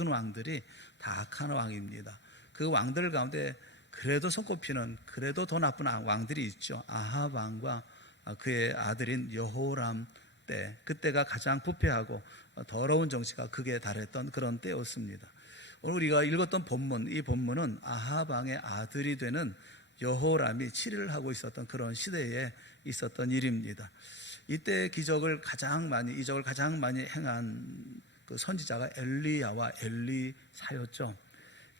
모든 왕들이 다 악한 왕입니다. 그 왕들 가운데 그래도 손꼽히는, 그래도 더 나쁜 왕들이 있죠. 아합 왕과 그의 아들인 여호람 때, 그때가 가장 부패하고 더러운 정치가 극에 달했던 그런 때였습니다. 오늘 우리가 읽었던 본문, 이 본문은 아합 왕의 아들이 되는 여호람이 치리를 하고 있었던 그런 시대에 있었던 일입니다. 이때 이적을 가장 많이 행한 그 선지자가 엘리야와 엘리사였죠.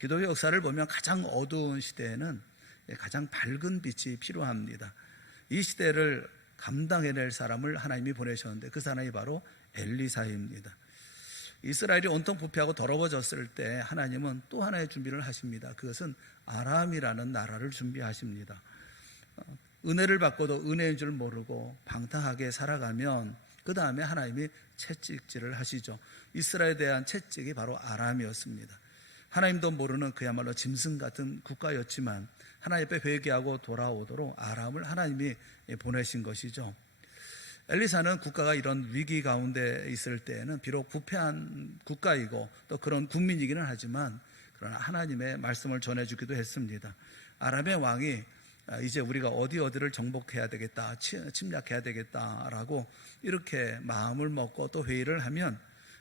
기독교 역사를 보면 가장 어두운 시대에는 가장 밝은 빛이 필요합니다. 이 시대를 감당해낼 사람을 하나님이 보내셨는데 그 사람이 바로 엘리사입니다. 이스라엘이 온통 부패하고 더러워졌을 때 하나님은 또 하나의 준비를 하십니다. 그것은 아람이라는 나라를 준비하십니다. 은혜를 받고도 은혜인 줄 모르고 방탕하게 살아가면 그 다음에 하나님이 채찍질을 하시죠. 이스라엘에 대한 채찍이 바로 아람이었습니다. 하나님도 모르는 그야말로 짐승 같은 국가였지만 하나님 앞에 회개하고 돌아오도록 아람을 하나님이 보내신 것이죠. 엘리사는 국가가 이런 위기 가운데 있을 때에는 비록 부패한 국가이고 또 그런 국민이기는 하지만 그러나 하나님의 말씀을 전해주기도 했습니다. 아람의 왕이 이제 우리가 어디를 정복해야 되겠다, 침략해야 되겠다라고 이렇게 마음을 먹고 또 회의를 하면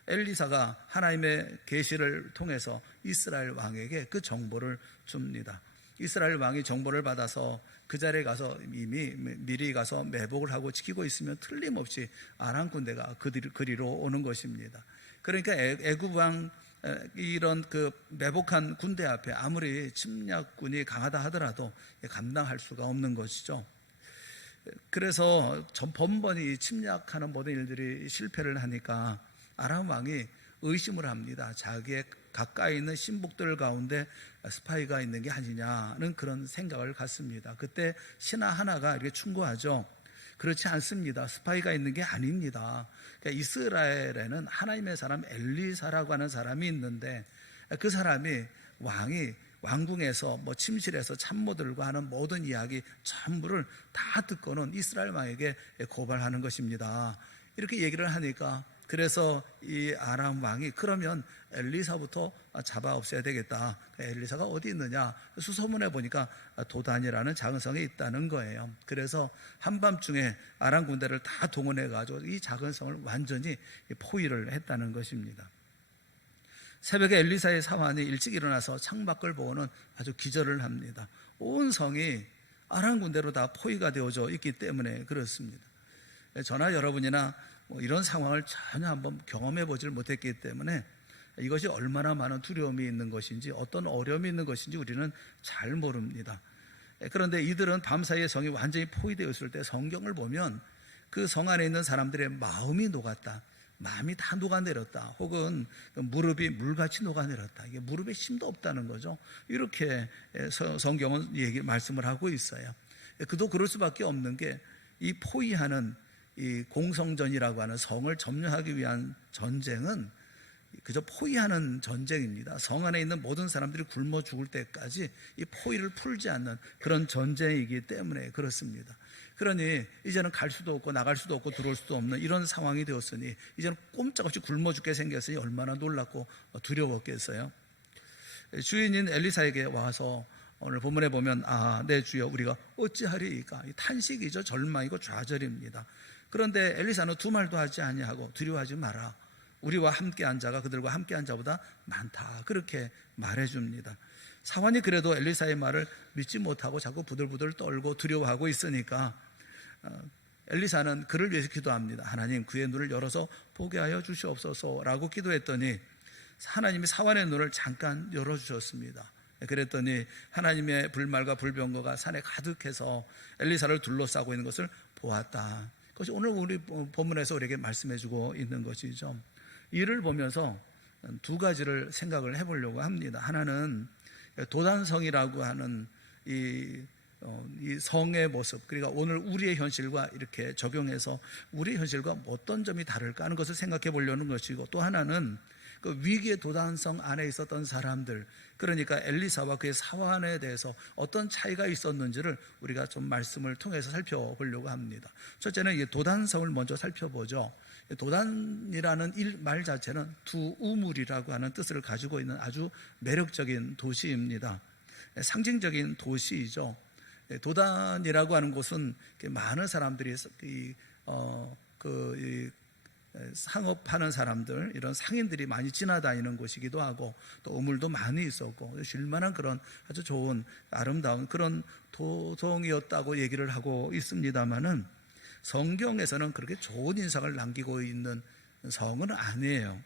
엘리사가 하나님의 계시를 통해서 이스라엘 왕에게 그 정보를 줍니다. 이스라엘 왕이 정보를 받아서 그 자리에 가서 이미 미리 가서 매복을 하고 지키고 있으면 틀림없이 아람 군대가 그리로 오는 것입니다. 그러니까 애굽 왕 이런 그 매복한 군대 앞에 아무리 침략군이 강하다 하더라도 감당할 수가 없는 것이죠. 그래서 번번이 침략하는 모든 일들이 실패를 하니까 아람 왕이 의심을 합니다. 자기의 가까이 있는 신복들 가운데 스파이가 있는 게 아니냐는 그런 생각을 갖습니다. 그때 신하 하나가 이렇게 충고하죠. 그렇지 않습니다. 스파이가 있는 게 아닙니다. 그러니까 이스라엘에는 하나님의 사람 엘리사라고 하는 사람이 있는데 그 사람이 왕궁에서 침실에서 참모들과 하는 모든 이야기 전부를 다 듣고는 이스라엘 왕에게 고발하는 것입니다. 이렇게 얘기를 하니까 그래서 이 아람 왕이 그러면 엘리사부터 잡아 없애야 되겠다. 엘리사가 어디 있느냐 수소문해 보니까 도단이라는 작은 성에 있다는 거예요. 그래서 한밤중에 아람 군대를 다 동원해 가지고 이 작은 성을 완전히 포위를 했다는 것입니다. 새벽에 엘리사의 사환이 일찍 일어나서 창밖을 보고는 아주 기절을 합니다. 온 성이 아람 군대로 다 포위가 되어져 있기 때문에 그렇습니다. 저나 여러분이나 이런 상황을 전혀 한번 경험해 보질 못했기 때문에 이것이 얼마나 많은 두려움이 있는 것인지 어떤 어려움이 있는 것인지 우리는 잘 모릅니다. 그런데 이들은 밤사이에 성이 완전히 포위되어 있을 때 성경을 보면 그 성 안에 있는 사람들의 마음이 녹았다, 마음이 다 녹아내렸다, 혹은 무릎이 물같이 녹아내렸다, 이게 무릎에 힘도 없다는 거죠. 이렇게 성경은 말씀을 하고 있어요. 그도 그럴 수밖에 없는 게 이 포위하는 이 공성전이라고 하는 성을 점령하기 위한 전쟁은 그저 포위하는 전쟁입니다. 성 안에 있는 모든 사람들이 굶어 죽을 때까지 이 포위를 풀지 않는 그런 전쟁이기 때문에 그렇습니다. 그러니 이제는 갈 수도 없고 나갈 수도 없고 들어올 수도 없는 이런 상황이 되었으니 이제는 꼼짝없이 굶어 죽게 생겼으니 얼마나 놀랍고 두려웠겠어요. 주인인 엘리사에게 와서 오늘 본문에 보면 내 주여 우리가 어찌하리이까, 탄식이죠. 절망이고 좌절입니다. 그런데 엘리사는 두 말도 하지 아니하고 두려워하지 마라, 우리와 함께한 자가 그들과 함께한 자보다 많다, 그렇게 말해줍니다. 사환이 그래도 엘리사의 말을 믿지 못하고 자꾸 부들부들 떨고 두려워하고 있으니까 엘리사는 그를 위해서 기도합니다. 하나님, 그의 눈을 열어서 보게 하여 주시옵소서라고 기도했더니 하나님이 사환의 눈을 잠깐 열어주셨습니다. 그랬더니 하나님의 불말과 불병거가 산에 가득해서 엘리사를 둘러싸고 있는 것을 보았다. 그것이 오늘 우리 본문에서 우리에게 말씀해주고 있는 것이죠. 이를 보면서 두 가지를 생각을 해보려고 합니다. 하나는 도단성이라고 하는 이 성의 모습, 그러니까 오늘 우리의 현실과 이렇게 적용해서 우리의 현실과 어떤 점이 다를까 하는 것을 생각해 보려는 것이고, 또 하나는 그 위기의 도단성 안에 있었던 사람들, 그러니까 엘리사와 그의 사환에 대해서 어떤 차이가 있었는지를 우리가 좀 말씀을 통해서 살펴보려고 합니다. 첫째는 이 도단성을 먼저 살펴보죠. 도단이라는 말 자체는 두 우물이라고 하는 뜻을 가지고 있는 아주 매력적인 도시입니다. 상징적인 도시이죠. 도단이라고 하는 곳은 많은 사람들이 상업하는 사람들, 이런 상인들이 많이 지나다니는 곳이기도 하고, 또 우물도 많이 있었고 쉴만한 그런 아주 좋은 아름다운 그런 도성이었다고 얘기를 하고 있습니다만은, 성경에서는 그렇게 좋은 인상을 남기고 있는 성은 아니에요.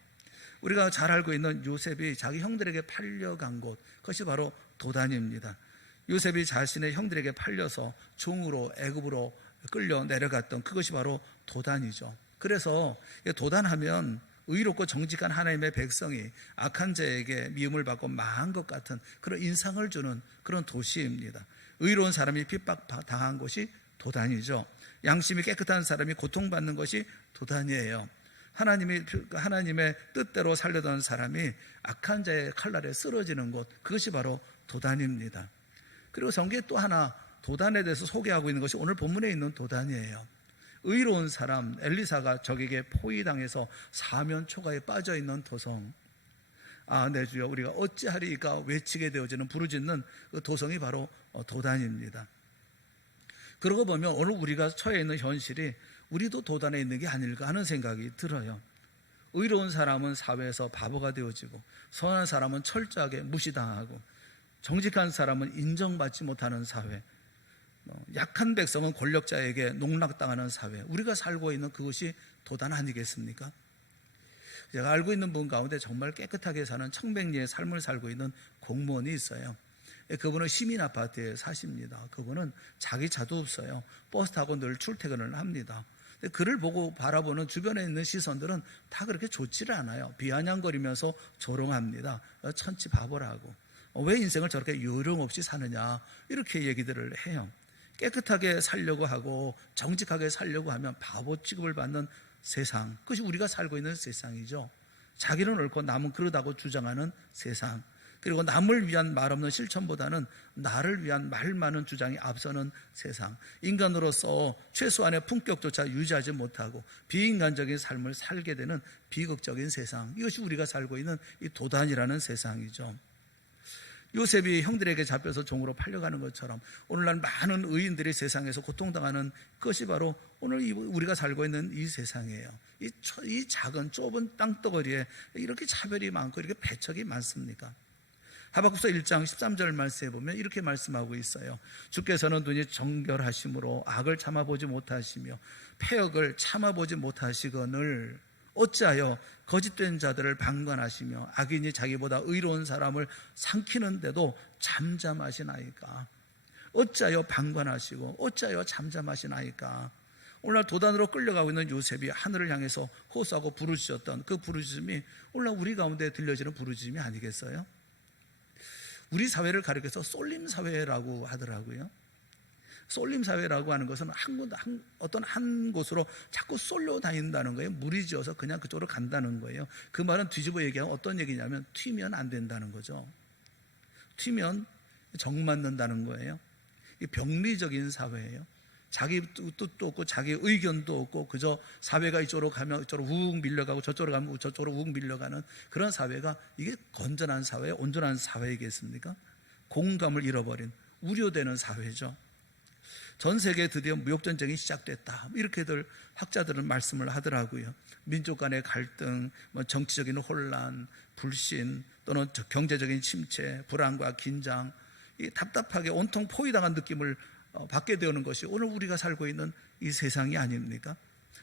우리가 잘 알고 있는 요셉이 자기 형들에게 팔려간 곳, 그것이 바로 도단입니다. 요셉이 자신의 형들에게 팔려서 종으로 애굽으로 끌려 내려갔던 그것이 바로 도단이죠. 그래서 도단하면 의롭고 정직한 하나님의 백성이 악한 자에게 미움을 받고 망한 것 같은 그런 인상을 주는 그런 도시입니다. 의로운 사람이 핍박당한 곳이 도단이죠. 양심이 깨끗한 사람이 고통받는 것이 도단이에요. 하나님의 뜻대로 살려던 사람이 악한 자의 칼날에 쓰러지는 곳, 그것이 바로 도단입니다. 그리고 성경에 또 하나 도단에 대해서 소개하고 있는 것이 오늘 본문에 있는 도단이에요. 의로운 사람 엘리사가 적에게 포위당해서 사면초가에 빠져있는 도성, 내 주여 우리가 어찌하리이까 외치게 되어지는 부르짖는 그 도성이 바로 도단입니다. 그러고 보면 오늘 우리가 처해 있는 현실이 우리도 도단에 있는 게 아닐까 하는 생각이 들어요. 의로운 사람은 사회에서 바보가 되어지고, 선한 사람은 철저하게 무시당하고, 정직한 사람은 인정받지 못하는 사회, 약한 백성은 권력자에게 농락당하는 사회, 우리가 살고 있는 그것이 도단 아니겠습니까? 제가 알고 있는 분 가운데 정말 깨끗하게 사는 청백리의 삶을 살고 있는 공무원이 있어요. 그분은 시민 아파트에 사십니다. 그분은 자기 차도 없어요. 버스 타고 늘 출퇴근을 합니다. 그를 보고 바라보는 주변에 있는 시선들은 다 그렇게 좋지를 않아요. 비아냥거리면서 조롱합니다. 천치 바보라고, 왜 인생을 저렇게 요령 없이 사느냐, 이렇게 얘기들을 해요. 깨끗하게 살려고 하고 정직하게 살려고 하면 바보 취급을 받는 세상, 그것이 우리가 살고 있는 세상이죠. 자기는 옳고 남은 그러다고 주장하는 세상, 그리고 남을 위한 말 없는 실천보다는 나를 위한 말 많은 주장이 앞서는 세상, 인간으로서 최소한의 품격조차 유지하지 못하고 비인간적인 삶을 살게 되는 비극적인 세상, 이것이 우리가 살고 있는 이 도단이라는 세상이죠. 요셉이 형들에게 잡혀서 종으로 팔려가는 것처럼 오늘날 많은 의인들이 세상에서 고통당하는 것이 바로 오늘 우리가 살고 있는 이 세상이에요. 이 작은 좁은 땅덩어리에 이렇게 차별이 많고 이렇게 배척이 많습니까? 하박국서 1장 13절 말씀에 보면 이렇게 말씀하고 있어요. 주께서는 눈이 정결하심으로 악을 참아보지 못하시며 패역을 참아보지 못하시거늘 어찌하여 거짓된 자들을 방관하시며 악인이 자기보다 의로운 사람을 삼키는데도 잠잠하시나이까? 어찌하여 방관하시고 어찌하여 잠잠하시나이까? 오늘날 도단으로 끌려가고 있는 요셉이 하늘을 향해서 호소하고 부르짖었던 그 부르짖음이 오늘날 우리 가운데 들려지는 부르짖음이 아니겠어요? 우리 사회를 가리켜서 쏠림 사회라고 하더라고요. 쏠림 사회라고 하는 것은 어떤 한 곳으로 자꾸 쏠려 다닌다는 거예요. 무리지어서 그냥 그쪽으로 간다는 거예요. 그 말은 뒤집어 얘기하면 어떤 얘기냐면 튀면 안 된다는 거죠. 튀면 정 맞는다는 거예요. 이 병리적인 사회예요. 자기 뜻도 없고 자기 의견도 없고 그저 사회가 이쪽으로 가면 이쪽으로 욱 밀려가고 저쪽으로 가면 저쪽으로 욱 밀려가는 그런 사회가 이게 건전한 사회, 온전한 사회이겠습니까? 공감을 잃어버린 우려되는 사회죠. 전 세계에 드디어 무역전쟁이 시작됐다, 이렇게들 학자들은 말씀을 하더라고요. 민족 간의 갈등, 정치적인 혼란, 불신, 또는 경제적인 침체, 불안과 긴장, 이 답답하게 온통 포위당한 느낌을 받게 되는 것이 오늘 우리가 살고 있는 이 세상이 아닙니까?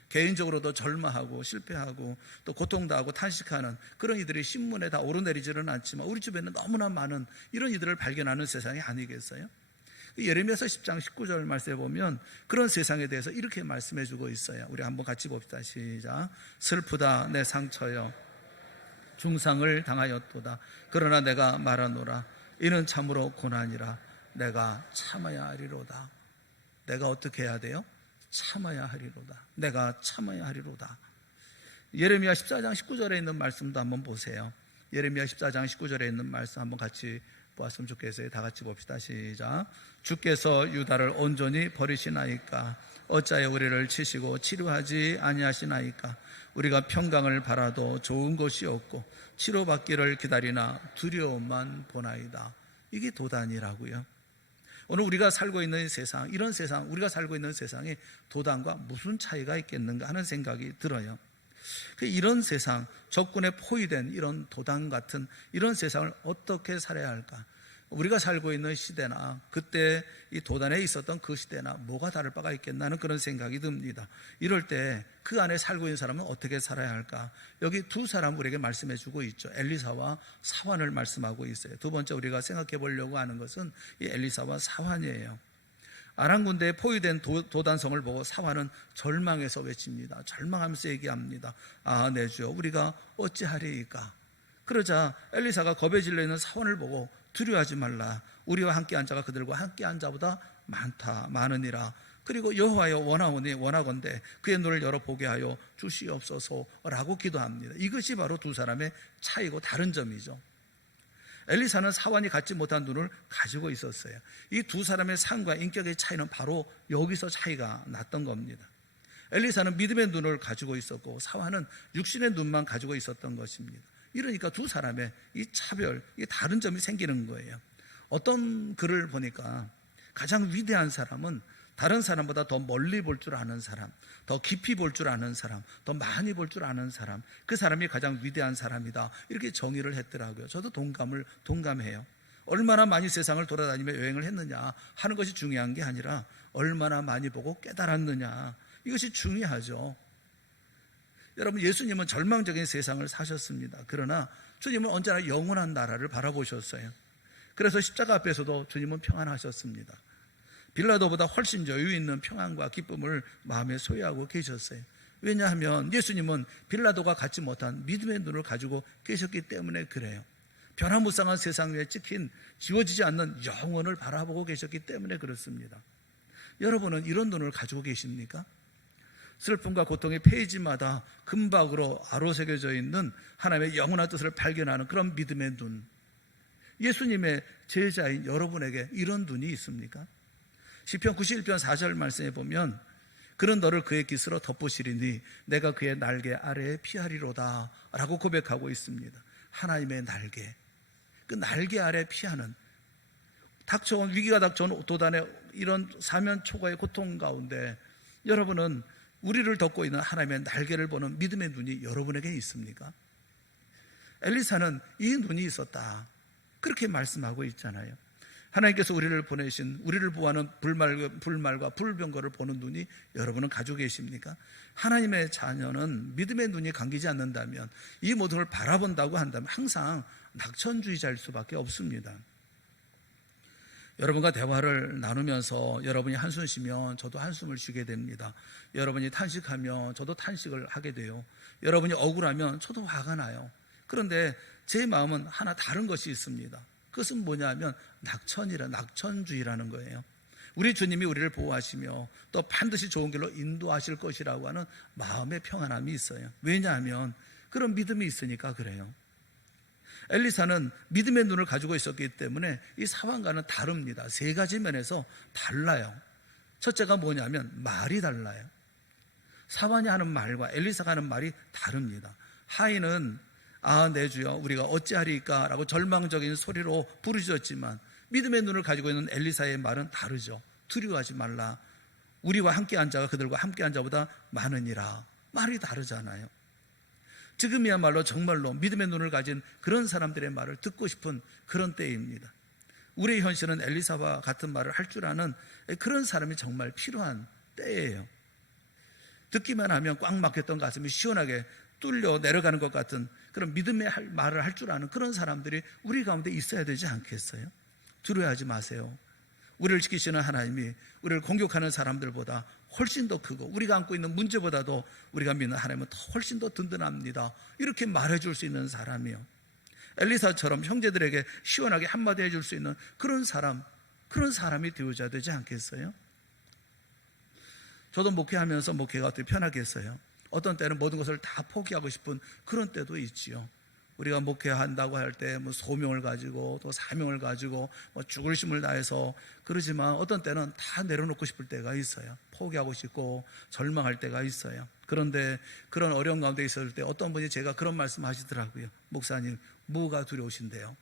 개인적으로도 절망하고 실패하고 또 고통당하고 탄식하는 그런 이들이 신문에 다 오르내리지는 않지만 우리 주변에 너무나 많은 이런 이들을 발견하는 세상이 아니겠어요? 예레미야서 10장 19절 말씀에 보면 그런 세상에 대해서 이렇게 말씀해 주고 있어요. 우리 한번 같이 봅시다. 시작. 슬프다 내 상처여 중상을 당하였도다. 그러나 내가 말하노라 이는 참으로 고난이라 내가 참아야 하리로다. 내가 어떻게 해야 돼요? 참아야 하리로다. 내가 참아야 하리로다. 예레미야 14장 19절에 있는 말씀도 한번 보세요. 예레미야 14장 19절에 있는 말씀 한번 같이 보았으면 좋겠어요. 다 같이 봅시다. 시작. 주께서 유다를 온전히 버리시나이까? 어찌하여 우리를 치시고 치료하지 아니하시나이까? 우리가 평강을 바라도 좋은 것이 없고 치료받기를 기다리나 두려움만 보나이다. 이게 도단이라고요. 오늘 우리가 살고 있는 세상, 이런 세상, 우리가 살고 있는 세상에 도단과 무슨 차이가 있겠는가 하는 생각이 들어요. 이런 세상, 적군에 포위된 이런 도단 같은 이런 세상을 어떻게 살아야 할까? 우리가 살고 있는 시대나 그때 이 도단에 있었던 그 시대나 뭐가 다를 바가 있겠나 하는 그런 생각이 듭니다. 이럴 때 그 안에 살고 있는 사람은 어떻게 살아야 할까? 여기 두 사람 우리에게 말씀해 주고 있죠. 엘리사와 사환을 말씀하고 있어요. 두 번째 우리가 생각해 보려고 하는 것은 이 엘리사와 사환이에요. 아람 군대에 포위된 도단성을 보고 사환은 절망해서 외칩니다. 절망하면서 얘기합니다. 아, 내 주여, 우리가 어찌하리이까? 그러자 엘리사가 겁에 질려 있는 사환을 보고 두려워하지 말라. 우리와 함께한 자가 그들과 함께한 자보다 많으니라. 그리고 여호와여 원하건대 그의 눈을 열어보게 하여 주시옵소서라고 기도합니다. 이것이 바로 두 사람의 차이고 다른 점이죠. 엘리사는 사환이 갖지 못한 눈을 가지고 있었어요. 이 두 사람의 삶과 인격의 차이는 바로 여기서 차이가 났던 겁니다. 엘리사는 믿음의 눈을 가지고 있었고 사환은 육신의 눈만 가지고 있었던 것입니다. 이러니까 두 사람의 이 차별, 이 다른 점이 생기는 거예요. 어떤 글을 보니까 가장 위대한 사람은 다른 사람보다 더 멀리 볼 줄 아는 사람, 더 깊이 볼 줄 아는 사람, 더 많이 볼 줄 아는 사람, 그 사람이 가장 위대한 사람이다, 이렇게 정의를 했더라고요. 저도 동감해요. 얼마나 많이 세상을 돌아다니며 여행을 했느냐 하는 것이 중요한 게 아니라 얼마나 많이 보고 깨달았느냐, 이것이 중요하죠. 여러분, 예수님은 절망적인 세상을 사셨습니다. 그러나 주님은 언제나 영원한 나라를 바라보셨어요. 그래서 십자가 앞에서도 주님은 평안하셨습니다. 빌라도보다 훨씬 여유 있는 평안과 기쁨을 마음에 소유하고 계셨어요. 왜냐하면 예수님은 빌라도가 갖지 못한 믿음의 눈을 가지고 계셨기 때문에 그래요. 변화무쌍한 세상 위에 찍힌 지워지지 않는 영혼을 바라보고 계셨기 때문에 그렇습니다. 여러분은 이런 눈을 가지고 계십니까? 슬픔과 고통의 페이지마다 금박으로 아로새겨져 있는 하나님의 영원한 뜻을 발견하는 그런 믿음의 눈. 예수님의 제자인 여러분에게 이런 눈이 있습니까? 시편 91편 4절 말씀에 보면 그는 너를 그의 깃으로 덮으시리니 내가 그의 날개 아래에 피하리로다 라고 고백하고 있습니다. 하나님의 날개, 그 날개 아래 피하는, 닥쳐온 위기가 닥쳐온 도단의 이런 사면 초과의 고통 가운데 여러분은 우리를 덮고 있는 하나님의 날개를 보는 믿음의 눈이 여러분에게 있습니까? 엘리사는 이 눈이 있었다, 그렇게 말씀하고 있잖아요. 하나님께서 우리를 보내신, 우리를 보호하는 불말과 불병거를 보는 눈이 여러분은 가지고 계십니까? 하나님의 자녀는 믿음의 눈이 감기지 않는다면, 이 모든 걸 바라본다고 한다면 항상 낙천주의자일 수밖에 없습니다. 여러분과 대화를 나누면서 여러분이 한숨 쉬면 저도 한숨을 쉬게 됩니다. 여러분이 탄식하면 저도 탄식을 하게 돼요. 여러분이 억울하면 저도 화가 나요. 그런데 제 마음은 하나 다른 것이 있습니다. 그것은 뭐냐면 낙천주의라는 거예요. 우리 주님이 우리를 보호하시며 또 반드시 좋은 길로 인도하실 것이라고 하는 마음의 평안함이 있어요. 왜냐하면 그런 믿음이 있으니까 그래요. 엘리사는 믿음의 눈을 가지고 있었기 때문에 이 사환과는 다릅니다. 세 가지 면에서 달라요. 첫째가 뭐냐면 말이 달라요. 사환이 하는 말과 엘리사가 하는 말이 다릅니다. 하인은 아, 내 주여, 우리가 어찌하리까 라고 절망적인 소리로 부르짖었지만 믿음의 눈을 가지고 있는 엘리사의 말은 다르죠. 두려워하지 말라. 우리와 함께한 자가 그들과 함께한 자보다 많으니라. 말이 다르잖아요. 지금이야말로 정말로 믿음의 눈을 가진 그런 사람들의 말을 듣고 싶은 그런 때입니다. 우리의 현실은 엘리사와 같은 말을 할 줄 아는 그런 사람이 정말 필요한 때예요. 듣기만 하면 꽉 막혔던 가슴이 시원하게 뚫려 내려가는 것 같은 그런 믿음의 말을 할 줄 아는 그런 사람들이 우리 가운데 있어야 되지 않겠어요? 두려워하지 마세요. 우리를 지키시는 하나님이 우리를 공격하는 사람들보다 훨씬 더 크고 우리가 안고 있는 문제보다도 우리가 믿는 하나님은 훨씬 더 든든합니다, 이렇게 말해줄 수 있는 사람이요. 엘리사처럼 형제들에게 시원하게 한마디 해줄 수 있는 그런 사람이 되어야 되지 않겠어요? 저도 목회하면서 목회가 어떻게 편하겠어요? 어떤 때는 모든 것을 다 포기하고 싶은 그런 때도 있지요. 우리가 목회한다고 할 때 뭐 소명을 가지고 또 사명을 가지고 뭐 죽을 힘을 다해서 그러지만 어떤 때는 다 내려놓고 싶을 때가 있어요. 포기하고 싶고 절망할 때가 있어요. 그런데 그런 어려운 가운데 있을 때 어떤 분이 제가 그런 말씀 하시더라고요. 목사님, 뭐가 두려우신데요?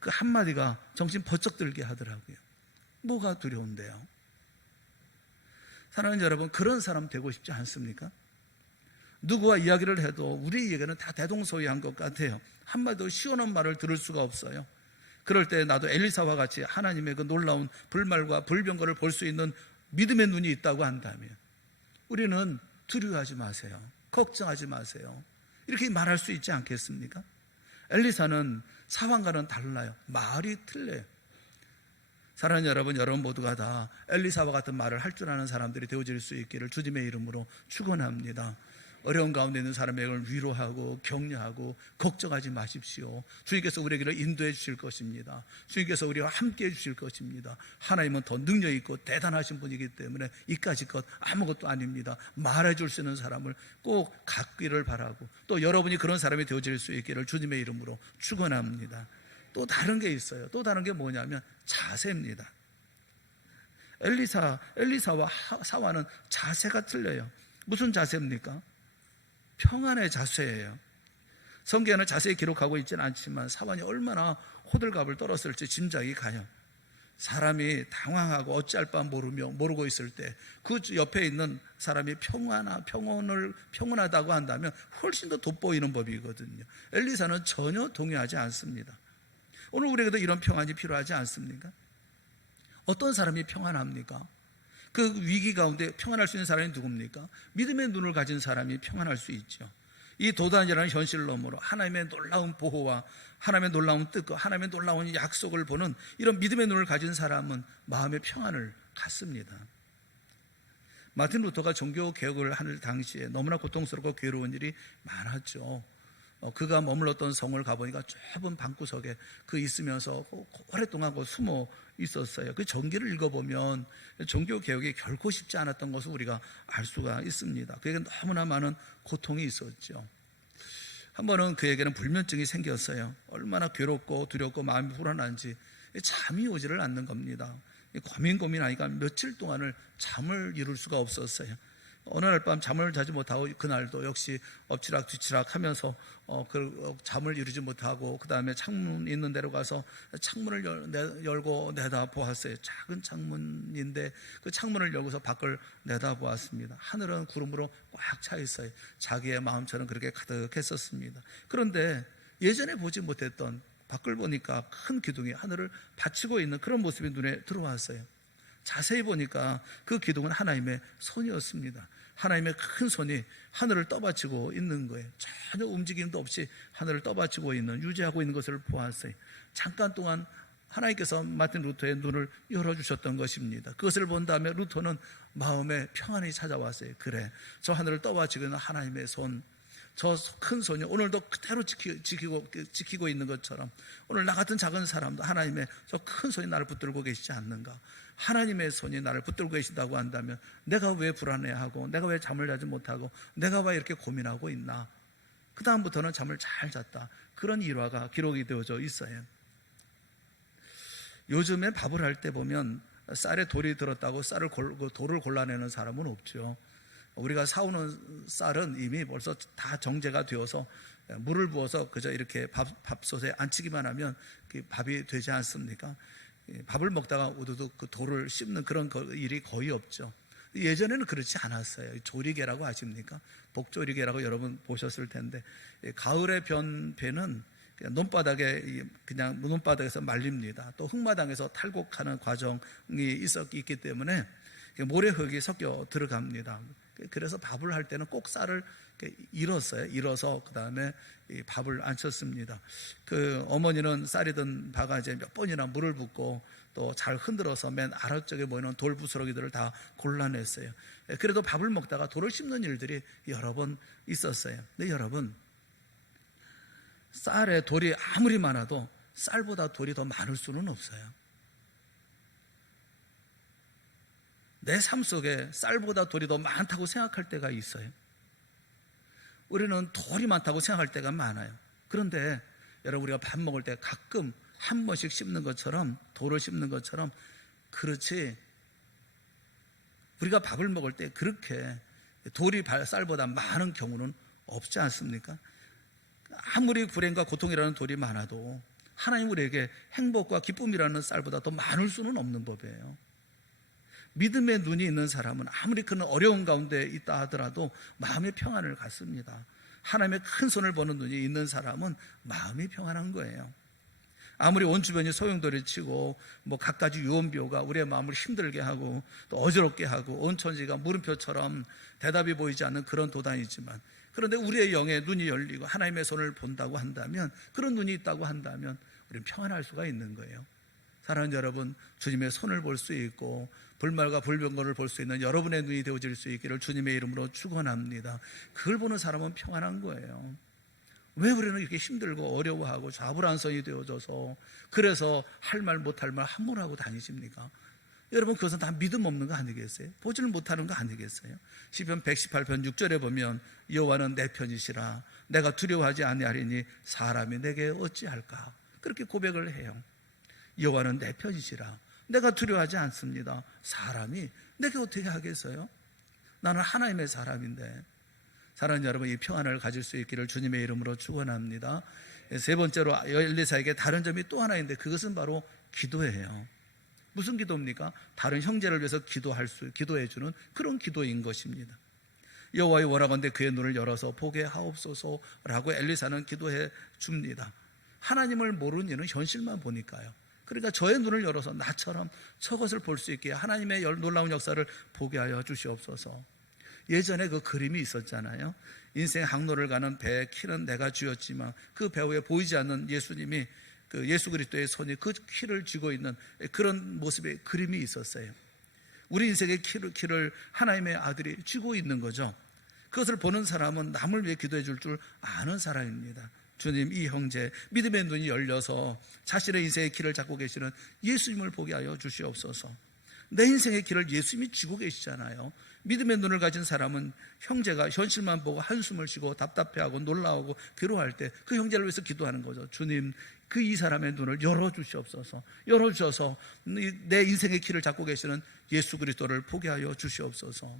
그 한마디가 정신 번쩍 들게 하더라고요. 뭐가 두려운데요? 사랑하는 여러분, 그런 사람 되고 싶지 않습니까? 누구와 이야기를 해도 우리에게는 다 대동소이한 것 같아요. 한마디도 시원한 말을 들을 수가 없어요. 그럴 때 나도 엘리사와 같이 하나님의 그 놀라운 불말과 불병거를 볼 수 있는 믿음의 눈이 있다고 한다면 우리는 두려워하지 마세요. 걱정하지 마세요. 이렇게 말할 수 있지 않겠습니까? 엘리사는 상황과는 달라요. 말이 틀려요. 사랑하는 여러분 모두가 다 엘리사와 같은 말을 할 줄 아는 사람들이 되어질 수 있기를 주님의 이름으로 축원합니다. 어려운 가운데 있는 사람에게 위로하고 격려하고 걱정하지 마십시오. 주님께서 우리에게를 인도해 주실 것입니다. 주님께서 우리와 함께 해 주실 것입니다. 하나님은 더 능력 있고 대단하신 분이기 때문에 이까짓 것 아무것도 아닙니다. 말해 줄 수 있는 사람을 꼭 갖기를 바라고 또 여러분이 그런 사람이 되어질 수 있기를 주님의 이름으로 축원합니다. 또 다른 게 있어요. 또 다른 게 뭐냐면 자세입니다. 엘리사와 사와는 자세가 틀려요. 무슨 자세입니까? 평안의 자세예요. 성경에는 자세히 기록하고 있지는 않지만 사완이 얼마나 호들갑을 떨었을지 짐작이 가요. 사람이 당황하고 어찌할 바 모르고 있을 때 그 옆에 있는 사람이 평온하다고 한다면 훨씬 더 돋보이는 법이거든요. 엘리사는 전혀 동의하지 않습니다. 오늘 우리에게도 이런 평안이 필요하지 않습니까? 어떤 사람이 평안합니까? 그 위기 가운데 평안할 수 있는 사람이 누굽니까? 믿음의 눈을 가진 사람이 평안할 수 있죠. 이 도단이라는 현실을 너머로 하나님의 놀라운 보호와 하나님의 놀라운 뜻과 하나님의 놀라운 약속을 보는 이런 믿음의 눈을 가진 사람은 마음의 평안을 갖습니다. 마틴 루터가 종교 개혁을 하는 당시에 너무나 고통스럽고 괴로운 일이 많았죠. 그가 머물렀던 성을 가보니까 좁은 방구석에 있으면서 오랫동안 숨어 있었어요. 그 전기를 읽어보면 종교개혁이 결코 쉽지 않았던 것을 우리가 알 수가 있습니다. 그에게 너무나 많은 고통이 있었죠. 한 번은 그에게는 불면증이 생겼어요. 얼마나 괴롭고 두렵고 마음이 불안한지 잠이 오지를 않는 겁니다. 고민하니까 며칠 동안을 잠을 이룰 수가 없었어요. 어느 날 밤 잠을 자지 못하고 그날도 역시 엎치락 뒤치락 하면서 잠을 이루지 못하고 그 다음에 창문 있는 데로 가서 창문을 열고 내다보았어요. 작은 창문인데 그 창문을 열고서 밖을 내다보았습니다. 하늘은 구름으로 꽉 차 있어요. 자기의 마음처럼 그렇게 가득했었습니다. 그런데 예전에 보지 못했던 밖을 보니까 큰 기둥이 하늘을 받치고 있는 그런 모습이 눈에 들어왔어요. 자세히 보니까 그 기둥은 하나님의 손이었습니다. 하나님의 큰 손이 하늘을 떠받치고 있는 거예요. 전혀 움직임도 없이 하늘을 떠받치고 있는, 유지하고 있는 것을 보았어요. 잠깐 동안 하나님께서 마틴 루터의 눈을 열어주셨던 것입니다. 그것을 본 다음에 루터는 마음에 평안이 찾아왔어요. 그래, 저 하늘을 떠받치고 있는 하나님의 손, 저 큰 손이 오늘도 그대로 지키고 있는 것처럼 오늘 나 같은 작은 사람도 하나님의 저 큰 손이 나를 붙들고 계시지 않는가. 하나님의 손이 나를 붙들고 계신다고 한다면 내가 왜 불안해하고 내가 왜 잠을 자지 못하고 내가 왜 이렇게 고민하고 있나. 그 다음부터는 잠을 잘 잤다. 그런 일화가 기록이 되어져 있어요. 요즘에 밥을 할 때 보면 쌀에 돌이 들었다고 돌을 골라내는 사람은 없죠. 우리가 사오는 쌀은 이미 벌써 다 정제가 되어서 물을 부어서 그저 이렇게 밥솥에 안치기만 하면 밥이 되지 않습니까? 밥을 먹다가 우두둑 그 돌을 씹는 그런 일이 거의 없죠. 예전에는 그렇지 않았어요. 조리개라고 아십니까? 복조리개라고 여러분 보셨을 텐데 가을에 변 배는 그냥 논바닥에서 말립니다. 또 흙마당에서 탈곡하는 과정이 있기 때문에 모래흙이 섞여 들어갑니다. 그래서 밥을 할 때는 꼭 쌀을 일었어요. 일어서 그 다음에 밥을 안쳤습니다. 그 어머니는 쌀이 든 바가 이제 몇 번이나 물을 붓고 또 잘 흔들어서 맨 아래쪽에 보이는 돌 부스러기들을 다 골라냈어요. 그래도 밥을 먹다가 돌을 씹는 일들이 여러 번 있었어요. 근데 여러분, 쌀에 돌이 아무리 많아도 쌀보다 돌이 더 많을 수는 없어요. 내 삶 속에 쌀보다 돌이 더 많다고 생각할 때가 있어요. 우리는 돌이 많다고 생각할 때가 많아요. 그런데 여러분, 우리가 밥 먹을 때 가끔 한 번씩 씹는 것처럼, 돌을 씹는 것처럼, 그렇지 우리가 밥을 먹을 때 그렇게 돌이 쌀보다 많은 경우는 없지 않습니까? 아무리 불행과 고통이라는 돌이 많아도 하나님 우리에게 행복과 기쁨이라는 쌀보다 더 많을 수는 없는 법이에요. 믿음의 눈이 있는 사람은 아무리 그런 어려운 가운데 있다 하더라도 마음의 평안을 갖습니다. 하나님의 큰 손을 보는 눈이 있는 사람은 마음이 평안한 거예요. 아무리 온 주변이 소용돌이 치고 갖가지 유언비어가 우리의 마음을 힘들게 하고 또 어지럽게 하고 온 천지가 물음표처럼 대답이 보이지 않는 그런 도단이지만, 그런데 우리의 영에 눈이 열리고 하나님의 손을 본다고 한다면, 그런 눈이 있다고 한다면 우리는 평안할 수가 있는 거예요. 사랑하는 여러분, 주님의 손을 볼 수 있고 불말과 불병거를 볼 수 있는 여러분의 눈이 되어질 수 있기를 주님의 이름으로 축원합니다. 그걸 보는 사람은 평안한 거예요. 왜 우리는 이렇게 힘들고 어려워하고 좌불안성이 되어져서 그래서 할 말 못할 말 함몰하고 다니십니까? 여러분, 그것은 다 믿음 없는 거 아니겠어요? 보지를 못하는 거 아니겠어요? 시편 118편 6절에 보면 여호와는 내 편이시라 내가 두려워하지 아니하리니 사람이 내게 어찌할까? 그렇게 고백을 해요. 여호와는 내 편이시라 내가 두려워하지 않습니다. 사람이 내게 어떻게 하겠어요? 나는 하나님의 사람인데. 사랑하는 여러분, 이 평안을 가질 수 있기를 주님의 이름으로 축원합니다. 세 번째로 엘리사에게 다른 점이 또 하나 있는데, 그것은 바로 기도예요. 무슨 기도입니까? 다른 형제를 위해서 기도해 주는 그런 기도인 것입니다. 여호와의 원하건대 그의 눈을 열어서 보게 하옵소서라고 엘리사는 기도해 줍니다. 하나님을 모르는 이는 현실만 보니까요. 그러니까 저의 눈을 열어서 나처럼 저것을 볼 수 있게 하나님의 놀라운 역사를 보게 하여 주시옵소서. 예전에 그 그림이 있었잖아요. 인생 항로를 가는 배의 키는 내가 쥐었지만 그 배 위에 보이지 않는 예수님이, 그 예수 그리스도의 손이 그 키를 쥐고 있는 그런 모습의 그림이 있었어요. 우리 인생의 키를 하나님의 아들이 쥐고 있는 거죠. 그것을 보는 사람은 남을 위해 기도해 줄 아는 사람입니다. 주님, 이 형제 믿음의 눈이 열려서 자신의 인생의 길을 잡고 계시는 예수님을 보게 하여 주시옵소서. 내 인생의 길을 예수님이 쥐고 계시잖아요. 믿음의 눈을 가진 사람은 형제가 현실만 보고 한숨을 쉬고 답답해하고 놀라우고 괴로워할 때 그 형제를 위해서 기도하는 거죠. 주님, 그 이 사람의 눈을 열어주시옵소서. 열어주셔서 내 인생의 길을 잡고 계시는 예수 그리스도를 보게 하여 주시옵소서.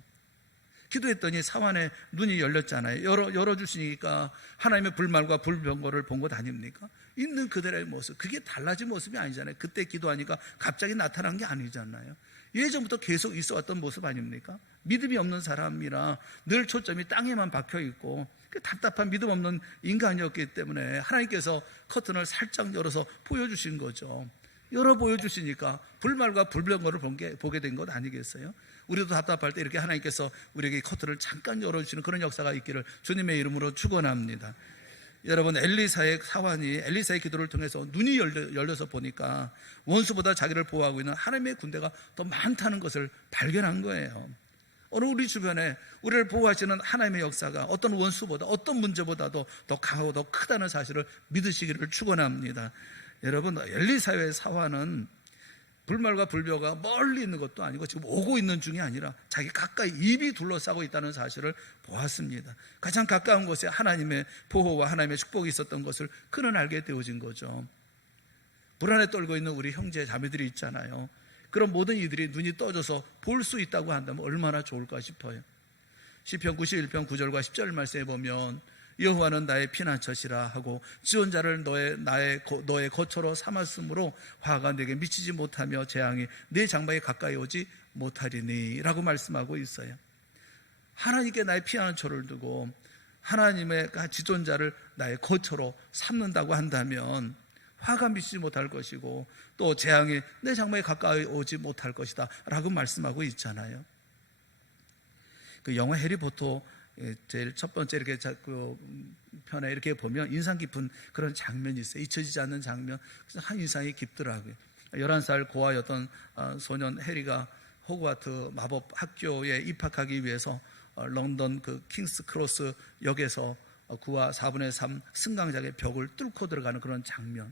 기도했더니 사환의 눈이 열렸잖아요. 열어주시니까 하나님의 불말과 불병거를 본 것 아닙니까? 있는 그대로의 모습, 그게 달라진 모습이 아니잖아요. 그때 기도하니까 갑자기 나타난 게 아니잖아요. 예전부터 계속 있어왔던 모습 아닙니까? 믿음이 없는 사람이라 늘 초점이 땅에만 박혀있고 답답한 믿음 없는 인간이었기 때문에 하나님께서 커튼을 살짝 열어서 보여주신 거죠. 열어 보여주시니까 불말과 불병거를 보게 된 것 아니겠어요? 우리도 답답할 때 이렇게 하나님께서 우리에게 커튼을 잠깐 열어주시는 그런 역사가 있기를 주님의 이름으로 축원합니다. 여러분, 엘리사의 사환이 엘리사의 기도를 통해서 눈이 열려서 보니까 원수보다 자기를 보호하고 있는 하나님의 군대가 더 많다는 것을 발견한 거예요. 어느 우리 주변에 우리를 보호하시는 하나님의 역사가 어떤 원수보다 어떤 문제보다도 더 강하고 더 크다는 사실을 믿으시기를 축원합니다. 여러분, 엘리사의 사환은 불말과 불병거가 멀리 있는 것도 아니고 지금 오고 있는 중이 아니라 자기 가까이 입이 둘러싸고 있다는 사실을 보았습니다. 가장 가까운 곳에 하나님의 보호와 하나님의 축복이 있었던 것을 그는 알게 되어진 거죠. 불안에 떨고 있는 우리 형제 자매들이 있잖아요. 그런 모든 이들이 눈이 떠져서 볼 수 있다고 한다면 얼마나 좋을까 싶어요. 시편 91편 9절과 10절 말씀에 보면 여호와는 나의 피난처시라 하고 지원자를 너의 거처로 삼았으므로 화가 내게 미치지 못하며 재앙이 내 장막에 가까이 오지 못하리니 라고 말씀하고 있어요. 하나님께 나의 피난처를 두고 하나님의 지존자를 나의 거처로 삼는다고 한다면 화가 미치지 못할 것이고 또 재앙이 내 장막에 가까이 오지 못할 것이다 라고 말씀하고 있잖아요. 그 영화 해리포터 제일 첫 번째 이렇게 그 편에 이렇게 보면 인상 깊은 그런 장면이 있어요. 잊혀지지 않는 장면. 그래서 한 인상이 깊더라고요. 11살 고아였던 소년 해리가 호그와트 마법 학교에 입학하기 위해서 런던 그 킹스 크로스 역에서 9와 4분의 3 승강장의 벽을 뚫고 들어가는 그런 장면.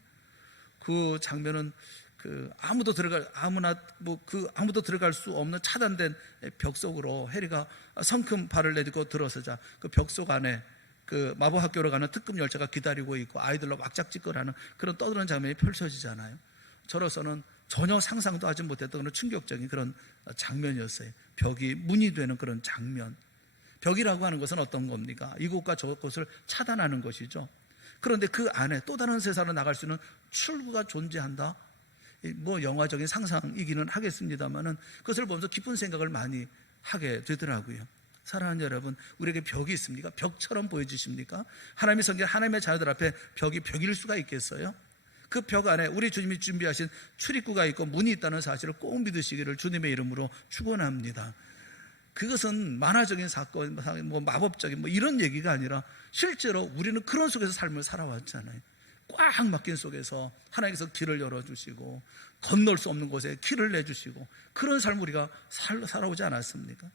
그 장면은 아무도 들어갈 수 없는 차단된 벽 속으로 해리가 성큼 발을 내딛고 들어서자 그 벽 속 안에 그 마법 학교로 가는 특급 열차가 기다리고 있고 아이들로 왁짝지껄하는 그런 떠드는 장면이 펼쳐지잖아요. 저로서는 전혀 상상도 하지 못했던 그런 충격적인 그런 장면이었어요. 벽이 문이 되는 그런 장면. 벽이라고 하는 것은 어떤 겁니까? 이곳과 저곳을 차단하는 것이죠. 그런데 그 안에 또 다른 세상으로 나갈 수 있는 출구가 존재한다. 뭐 영화적인 상상이기는 하겠습니다만은 그것을 보면서 깊은 생각을 많이 하게 되더라고요. 사랑하는 여러분, 우리에게 벽이 있습니까? 벽처럼 보여지십니까? 하나님의 성경, 하나님의 자녀들 앞에 벽이 벽일 수가 있겠어요? 그 벽 안에 우리 주님이 준비하신 출입구가 있고 문이 있다는 사실을 꼭 믿으시기를 주님의 이름으로 축원합니다. 그것은 만화적인 사건, 뭐 마법적인 뭐 이런 얘기가 아니라 실제로 우리는 그런 속에서 삶을 살아왔잖아요. 꽉 막힌 속에서 하나님께서 길을 열어주시고 건널 수 없는 곳에 길을 내주시고 그런 삶을 우리가 살아오지 않았습니까?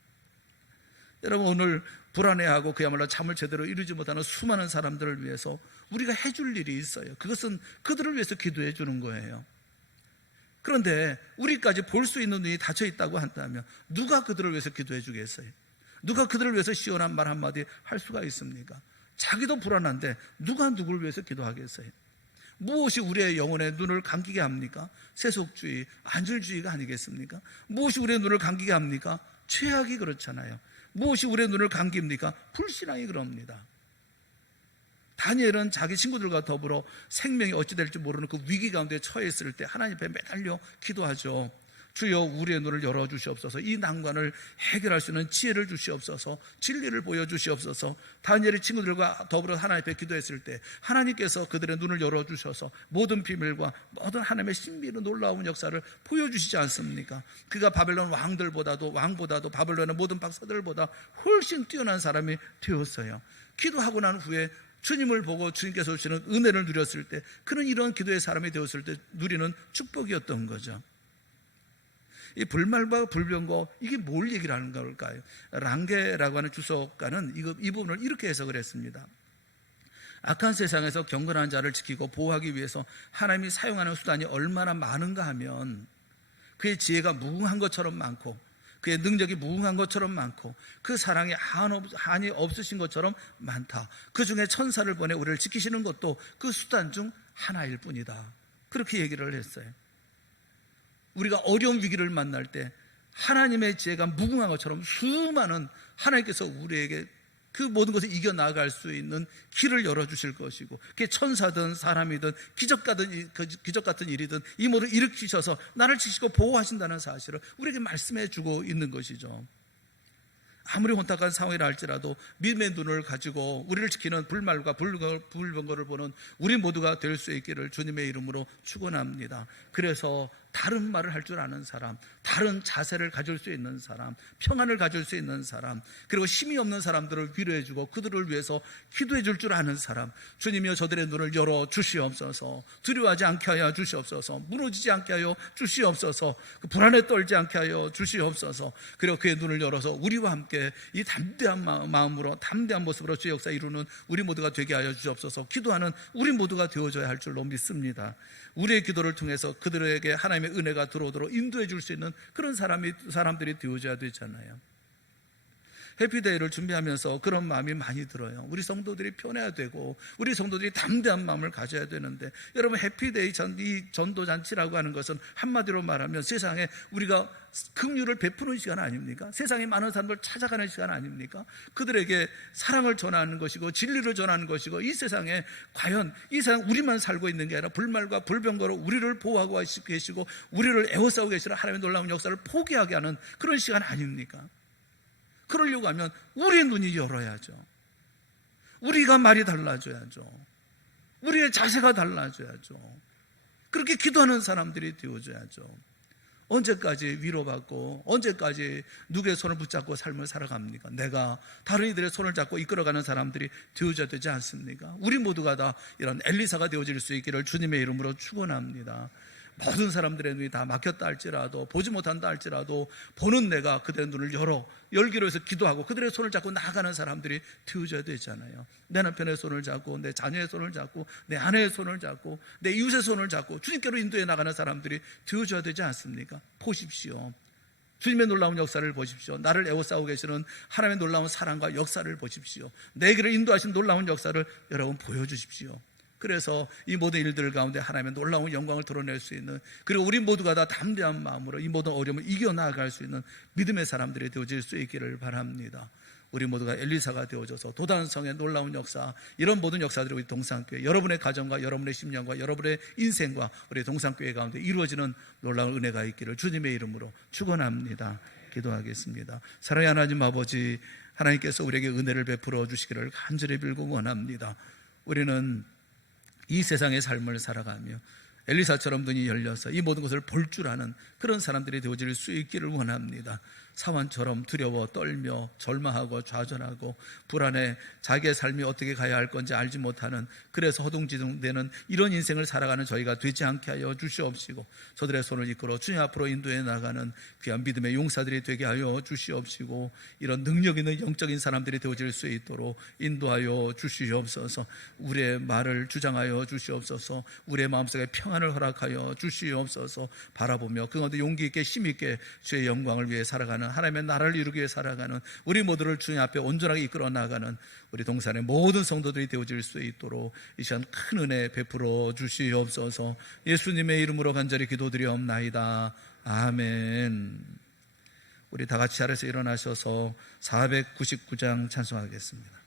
여러분, 오늘 불안해하고 그야말로 잠을 제대로 이루지 못하는 수많은 사람들을 위해서 우리가 해줄 일이 있어요. 그것은 그들을 위해서 기도해 주는 거예요. 그런데 우리까지 볼 수 있는 눈이 닫혀 있다고 한다면 누가 그들을 위해서 기도해 주겠어요? 누가 그들을 위해서 시원한 말 한마디 할 수가 있습니까? 자기도 불안한데 누가 누구를 위해서 기도하겠어요? 무엇이 우리의 영혼의 눈을 감기게 합니까? 세속주의, 안절주의가 아니겠습니까? 무엇이 우리의 눈을 감기게 합니까? 최악이 그렇잖아요. 무엇이 우리의 눈을 감깁니까? 불신앙이 그럽니다. 다니엘은 자기 친구들과 더불어 생명이 어찌 될지 모르는 그 위기 가운데 처해 있을 때 하나님 앞에 매달려 기도하죠. 주여, 우리의 눈을 열어주시옵소서. 이 난관을 해결할 수 있는 지혜를 주시옵소서. 진리를 보여주시옵소서. 다니엘의 친구들과 더불어 하나님 앞에 기도했을 때 하나님께서 그들의 눈을 열어주셔서 모든 비밀과 모든 하나님의 신비로 놀라운 역사를 보여주시지 않습니까? 그가 바벨론 왕보다도 바벨론의 모든 박사들보다 훨씬 뛰어난 사람이 되었어요. 기도하고 난 후에 주님을 보고 주님께서 주시는 은혜를 누렸을 때, 그는 이런 기도의 사람이 되었을 때 누리는 축복이었던 거죠. 이 불말과 불병거, 이게 뭘 얘기를 하는 걸까요? 랑게라고 하는 주석가는 이 부분을 이렇게 해석을 했습니다. 악한 세상에서 경건한 자를 지키고 보호하기 위해서 하나님이 사용하는 수단이 얼마나 많은가 하면 그의 지혜가 무궁한 것처럼 많고 그의 능력이 무궁한 것처럼 많고 그 사랑이 한이 없으신 것처럼 많다. 그 중에 천사를 보내 우리를 지키시는 것도 그 수단 중 하나일 뿐이다. 그렇게 얘기를 했어요. 우리가 어려운 위기를 만날 때 하나님의 지혜가 무궁한 것처럼 수많은 하나님께서 우리에게 그 모든 것을 이겨나갈 수 있는 길을 열어주실 것이고, 그게 천사든 사람이든 기적 같은 일이든 이 모든 일으키셔서 나를 지키시고 보호하신다는 사실을 우리에게 말씀해 주고 있는 것이죠. 아무리 혼탁한 상황이라 할지라도 믿음의 눈을 가지고 우리를 지키는 불말과 불병거를 보는 우리 모두가 될 수 있기를 주님의 이름으로 축원합니다. 그래서 다른 말을 할 줄 아는 사람, 다른 자세를 가질 수 있는 사람, 평안을 가질 수 있는 사람, 그리고 힘이 없는 사람들을 위로해주고 그들을 위해서 기도해 줄 줄 아는 사람, 주님이여 저들의 눈을 열어 주시옵소서. 두려워하지 않게 하여 주시옵소서. 무너지지 않게 하여 주시옵소서. 불안에 떨지 않게 하여 주시옵소서. 그리고 그의 눈을 열어서 우리와 함께 이 담대한 마음으로, 담대한 모습으로 주의 역사 이루는 우리 모두가 되게 하여 주시옵소서. 기도하는 우리 모두가 되어줘야 할 줄로 믿습니다. 우리의 기도를 통해서 그들에게 하나님의 은혜가 들어오도록 인도해 줄 수 있는 그런 사람들이 되어줘야 되잖아요. 해피데이를 준비하면서 그런 마음이 많이 들어요. 우리 성도들이 편해야 되고 우리 성도들이 담대한 마음을 가져야 되는데, 여러분, 해피데이 이 전도잔치라고 하는 것은 한마디로 말하면 세상에 우리가 긍휼을 베푸는 시간 아닙니까? 세상에 많은 사람들 찾아가는 시간 아닙니까? 그들에게 사랑을 전하는 것이고 진리를 전하는 것이고, 이 세상에 과연 이 세상 우리만 살고 있는 게 아니라 불말과 불병거로 우리를 보호하고 계시고 우리를 애워싸고 계시는 하나님의 놀라운 역사를 포기하게 하는 그런 시간 아닙니까? 그러려고 하면 우리의 눈이 열어야죠. 우리가 말이 달라져야죠. 우리의 자세가 달라져야죠. 그렇게 기도하는 사람들이 되어줘야죠. 언제까지 위로받고 언제까지 누구의 손을 붙잡고 삶을 살아갑니까? 내가 다른 이들의 손을 잡고 이끌어가는 사람들이 되어져야 되지 않습니까? 우리 모두가 다 이런 엘리사가 되어질 수 있기를 주님의 이름으로 축원합니다. 모든 사람들의 눈이 다 막혔다 할지라도, 보지 못한다 할지라도 보는 내가 그들의 눈을 열기로 해서 기도하고 그들의 손을 잡고 나아가는 사람들이 되어져야 되잖아요. 내 남편의 손을 잡고 내 자녀의 손을 잡고 내 아내의 손을 잡고 내 이웃의 손을 잡고 주님께로 인도해 나가는 사람들이 되어져야 되지 않습니까? 보십시오. 주님의 놀라운 역사를 보십시오. 나를 에워싸고 계시는 하나님의 놀라운 사랑과 역사를 보십시오. 내 길을 인도하신 놀라운 역사를 여러분 보여주십시오. 그래서 이 모든 일들 가운데 하나님의 놀라운 영광을 드러낼 수 있는, 그리고 우리 모두가 다 담대한 마음으로 이 모든 어려움을 이겨나갈 수 있는 믿음의 사람들이 되어질 수 있기를 바랍니다. 우리 모두가 엘리사가 되어져서 도단성의 놀라운 역사, 이런 모든 역사들이 우리 동산교회, 여러분의 가정과 여러분의 심령과 여러분의 인생과 우리 동산교회 가운데 이루어지는 놀라운 은혜가 있기를 주님의 이름으로 축원합니다. 기도하겠습니다. 사랑의 하나님 아버지, 하나님께서 우리에게 은혜를 베풀어 주시기를 간절히 빌고 원합니다. 우리는 이 세상의 삶을 살아가며 엘리사처럼 눈이 열려서 이 모든 것을 볼 줄 아는 그런 사람들이 되어질 수 있기를 원합니다. 사환처럼 두려워 떨며 절망하고 좌절하고 불안해 자기의 삶이 어떻게 가야 할 건지 알지 못하는, 그래서 허둥지둥대는 이런 인생을 살아가는 저희가 되지 않게 하여 주시옵시고, 저들의 손을 이끌어 주님 앞으로 인도해 나가는 귀한 믿음의 용사들이 되게 하여 주시옵시고, 이런 능력 있는 영적인 사람들이 되어질 수 있도록 인도하여 주시옵소서. 우리의 말을 주장하여 주시옵소서. 우리의 마음속에 평안을 허락하여 주시옵소서. 바라보며 그 가운데 용기 있게 힘 있게 주의 영광을 위해 살아가는, 하나님의 나라를 이루기 위해 살아가는 우리 모두를 주님 앞에 온전하게 이끌어 나가는 우리 동산의 모든 성도들이 되어질 수 있도록 이 시간 큰 은혜 베풀어 주시옵소서. 예수님의 이름으로 간절히 기도드리옵나이다. 아멘. 우리 다 같이 자리에서 일어나셔서 499장 찬송하겠습니다.